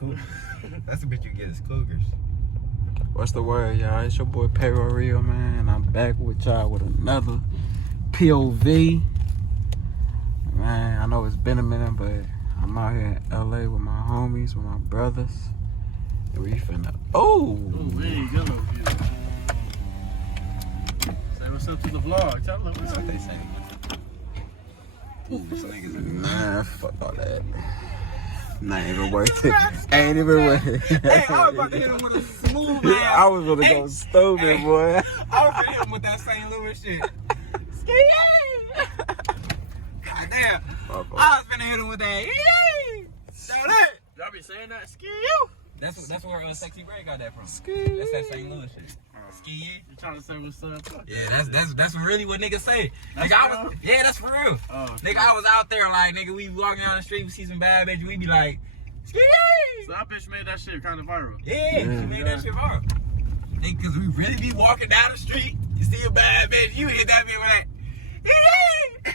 Cool. That's the bitch you get is cougars. What's the word, y'all? It's your boy Payroll Real, man. I'm back with y'all with another POV. Man, I know it's been a minute, but I'm out here in LA with my homies, with my brothers. And we finna. Oh! Man, good little view. Say what's up to the vlog. Tell them what's That's up. what they say. Ooh, some niggas in Man, fuck all that. Not even worth it. Ain't even worth it. Hey, I was about to hit him with a smooth ass. I was gonna go stupid, boy. I was gonna hit him with that St. Louis shit. Ski! God damn. I was finna hit him with that. So that. Y'all be saying that? Ski you. That's where Sexy Ray got that from. Ski. That's that St. Louis shit. Ski you. You trying to say what's up? Yeah, that's really what niggas say. That's Nigga, real? yeah, that's for real. Oh, nigga, I was out there like, nigga, we walking down the street, we see some bad bitch, we be like, ski. So that bitch made that shit kind of viral. Yeah, she made that shit viral. Nigga, cause we really be walking down the street, you see a bad bitch, you hit that bitch with that.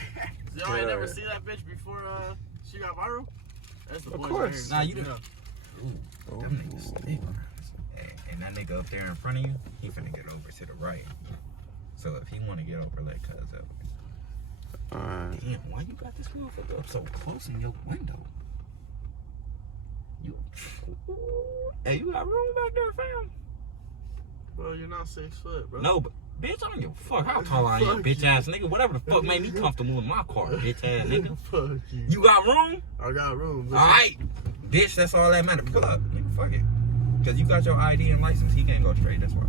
So y'all ain't never see that bitch before she got viral? That's the Of boy course. Nah, you know. know. Ooh, them niggas stink. And that nigga up there in front of you, he finna get over to the right. So if he wanna get over, let cuz up. Damn, why you got this motherfucker up so close in your window? Hey, you got room back there, fam? Bro, you're not 6 foot, bro. No, but bitch, I don't give a fuck how tall I am, bitch ass nigga. Whatever the fuck made me comfortable in my car, bitch ass nigga. Fuck you. You got room? I got room. Alright, bitch, that's all that matters. Pull up, nigga, fuck it. Cause you got your ID and license, he can't go straight, that's why.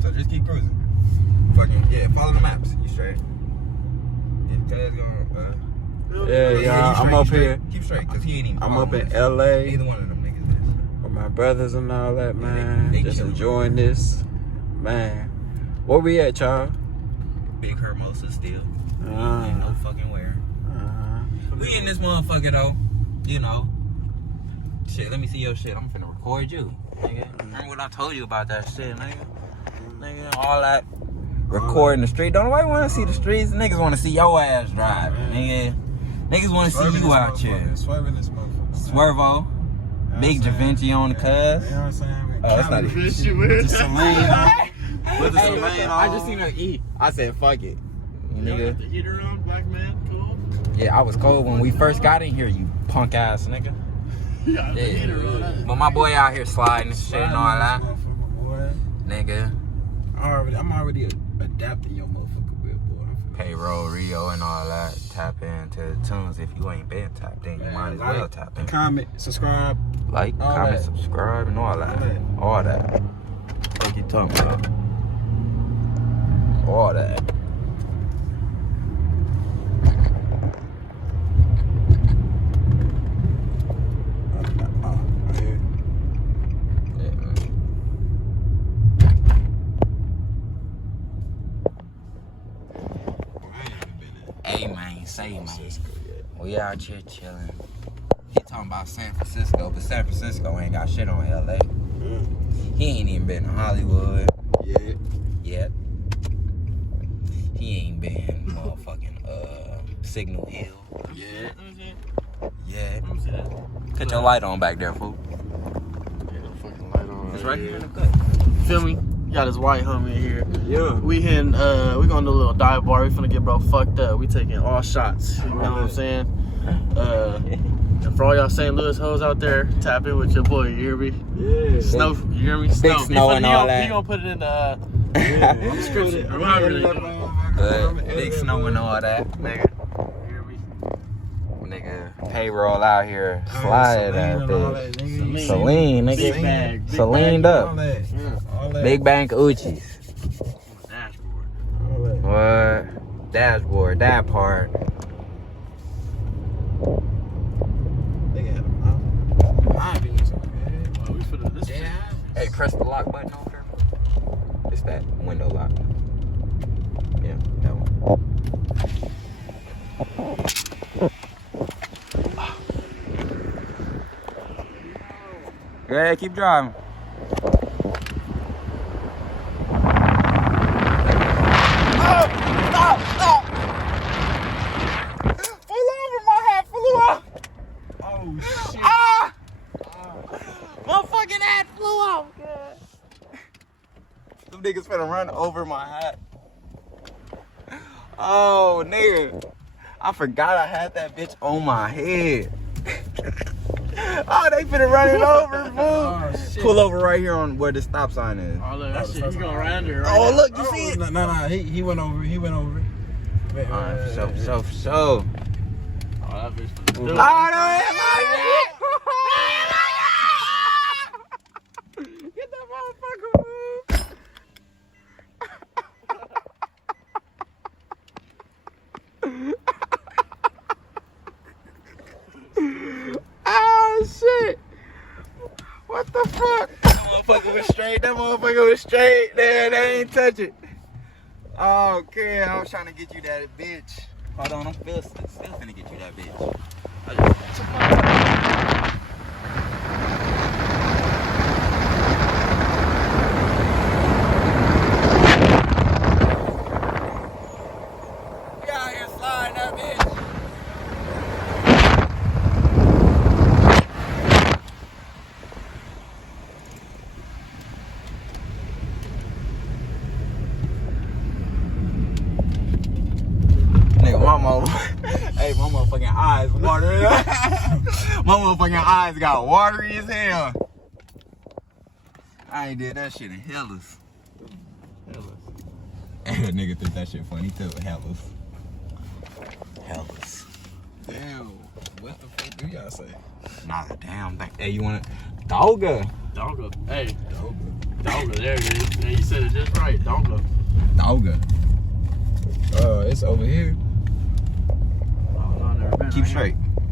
So just keep cruising. Fucking, yeah, follow the maps, you straight. If cuz gonna, Yeah, y'all, I'm up here. Keep straight, cause he ain't even I'm up following in us. LA Neither one of them niggas is. with my brothers and all that, man. they Just chillin'. enjoying this. Man. Where we at, y'all? Big Hermosa still. Ain't no fucking where. Uh-huh. We in this motherfucker though, you know. Shit, let me see your shit. I'm finna record you, nigga. Remember what I told you about that shit, nigga? Nigga, all that recording the street. Don't nobody wanna see the streets. Niggas wanna see your ass drive, nigga. Niggas wanna see you out here. Swerving this motherfucker. Swervo, Big Javinci on the cuz. You know what I'm saying? Oh, that's not it. Bitch, you weird. Just some lane on. Put the Hey, Celine I on. just seen her eat. I said, fuck it. You got Nigga. the heater on, black man, cool. Yeah, I was cold when we first got in here, you punk ass nigga. You got the heater on. But my boy out here sliding and shit and all that. Nigga. I'm already adapting your motherfucker bit, boy. Payroll, Rio, and all that. Tap into the tunes. If you ain't been tapped in, you might as well tap in. Comment, subscribe. Like, all comment, that. subscribe, and all that. All that. What you talking about? All that. Right here. Yeah, man. Hey, man, say, man. We out here chilling. He talking about San Francisco, but San Francisco ain't got shit on LA. He ain't even been to Hollywood yet. He ain't been motherfucking Signal Hill yet. Let me see that. Cut your light on back there, fool. Yeah, no fucking light on. It's right here in the cut. Feel me? Got his white homie in here. Yeah. We hitting, we gonna do a little dive bar. We finna get bro fucked up. We taking all shots. You know what I'm saying? And for all y'all St. Louis hoes out there, tap in with your boy. You hear me? Yeah. Snow. You hear me? Snow. snow and all that. He gonna put it in the Yeah. description. Or however they do it. Big snow and all that, nigga. You hear me? Nigga, payroll out here slide that bitch. Celine, nigga. Big bag. Big Celined up. All that. Big bank Uchis. Dashboard. All that. What? Dashboard, that part. They got them out. I've been using it. Oh, we finna this. Hey, press the lock button over there. It's that window lock. Yeah, that one. Go ahead, keep driving. Stop! Flew over, my hat flew off. Oh, shit. Ah! niggas finna run over my hat. Oh, nigga. I forgot I had that bitch on my head. Oh, they finna run it over, fool. Oh, shit. Pull over right here on where the stop sign is. Oh, look, that shit, he going around there right Oh, now. look, you see it? No, he went over it. He went over it. Wait, Alright, for sure, for wait. sure, for sure. Oh, that bitch finna do Oh, it. no, hit my shit! Get that motherfucker, fool. Oh shit! What the fuck? That motherfucker was straight. That motherfucker was straight. There, they ain't touch it. Okay, I was trying to get you that bitch. Hold on, I'm still finna get you that bitch. I just... We out here sliding that bitch. Nigga, hey, my motherfucking eyes watering. My motherfucking eyes got watery as hell. I ain't did that shit in hellas. Nigga think that shit funny too. Hellas. Damn. What the fuck do y'all say? Not a damn thing. Hey, you wanna dogga? Doggo. Hey, Doga. doggo, there it is. Hey, you said it just right, doggo. Dogga. It's over here. Oh, no, I never been Keep right straight. here.